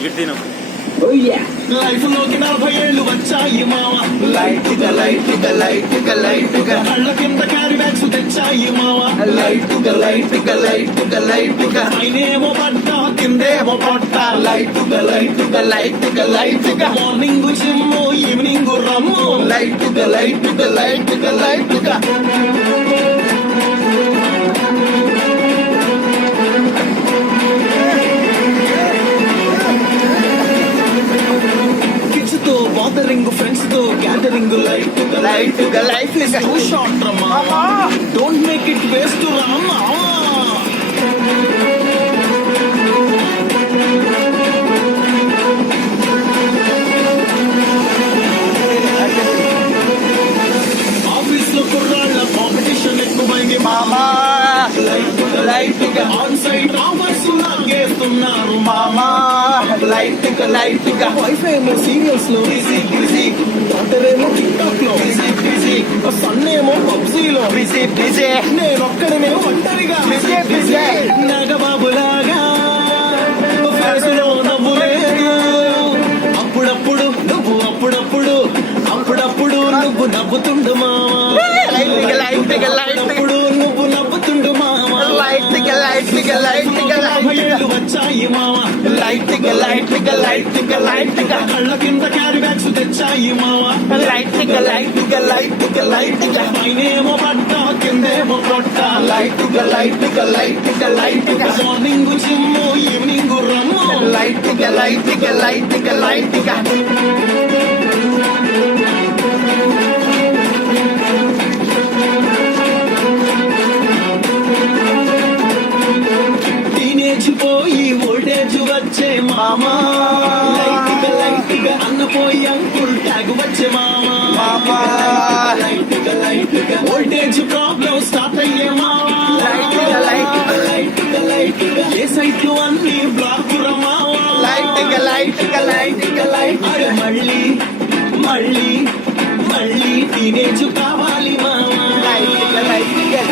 ఇటు తిను. లైఫ్ లోకి 40 ఏళ్ళు వచ్చాయి మావ, లైట్ గా లైట్ గా లైట్ గా లైట్ గా కళ్ళ కింద క్యారీ బ్యాగ్స్ తెచ్చాయి మావ, లైట్ గా లైట్ గా లైట్ గా లైట్ గా పైనేమో పడ్డ కిందేమో పట్ట, లైట్ గా లైట్ గా లైట్ గా లైట్ గా మార్నింగ్ జిమ్ ఈవినింగ్ రమ్ము, లైట్ గా లైట్ గా లైట్ గా లైట్ గా కిడ్స్ తో బాదరింగ్, ఫ్రెండ్స్ తో గ్యాదరింగ్, లైట్ గా లైట్ గా లైఫ్ గా టూ షార్ట్ రమ్మా, డోంట్ మేక్ ఇట్ వేస్ట్ రామ్మా. ఆఫీస్ లో కుర్రాళ్ళ కాంపిటీషన్ ఎక్కువైంది మామా లైట్ గా ఆన్ సైట్ ఆఫర్స్ లాగేస్తున్నారు మామా లైట్ గా లైట్ గా వైఫై ఏమో సీరియల్స్ లో బిజీ బిజీ డాక్టర్ ఏమో టిక్ టాక్ లో బిజీ బిజీ సన్ ఏమో పబ్జీలో బిజీ బిజీ నేనొక్కడనే ఒంటరిగా బిజీ బిజీ నాగబాబులాగా ఫేసులో నవ్వు లేదు, అప్పుడప్పుడు నువ్వు అప్పుడప్పుడు నువ్వు నవ్వుతుండు మావా, లైట్ గా లైట్ గా లైట్ గా అప్పుడు నువ్వు నవ్వుతుండు మావా, లైట్ గా లైట్ గా లైట్ గా 40 ఏళ్ళు వచ్చాయి మావా, లైట్ గా లైట్ గా లైట్ గా లైట్ గా కళ్ళ కింద క్యారీ బ్యాగ్స్ తెచ్చాయి మావా, లైట్ గా లైట్ గా లైట్ గా లైట్ గా పైనేమో పట్ట కిందేమో పొట్ట, లైట్ గా లైట్ గా లైట్ గా లైట్ గా మార్నింగ్ జిమ్ ఈవినింగ్ రమ్ము, లైట్ గా లైట్ గా లైట్ గా లైట్ గా టీనేజ్ పోయి ఓల్డేజ్ వచ్చే మామా, లైట్ గా అన్న పోయి అంకుల్ ట్యాగ్ వచ్చే మామా, మామా లైట్ గా ఓల్డేజ్ ప్రాబ్లం స్టార్ట్ అయ్యే మామా, లైట్ గా లైట్ గా ఏ సైట్లు అన్ని బ్లాక్ రమావా, లైట్ గా లైట్ గా లైట్ గా లైట్ అరే మళ్ళీ మళ్ళీ మళ్ళీ టీనేజ్ కావాలి మామా, లైట్ గా లైట్ గా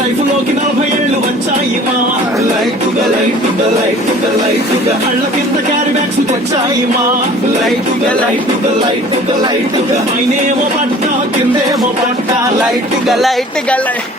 లైఫ్ లోకి 40 ఏళ్ళు వచ్చాయి మామా, లైట్ గా లైట్ గా లైట్ గా లైట్ గా కళ్ళ కింద క్యారీ బ్యాగ్స్ తెచ్చాయి మావా, లైట్ గా లైట్ గా లైట్ గా లైట్ గా పైనేమో పట్ట కిందేమో పట్ట, లైట్ గా లైట్ గా లైట్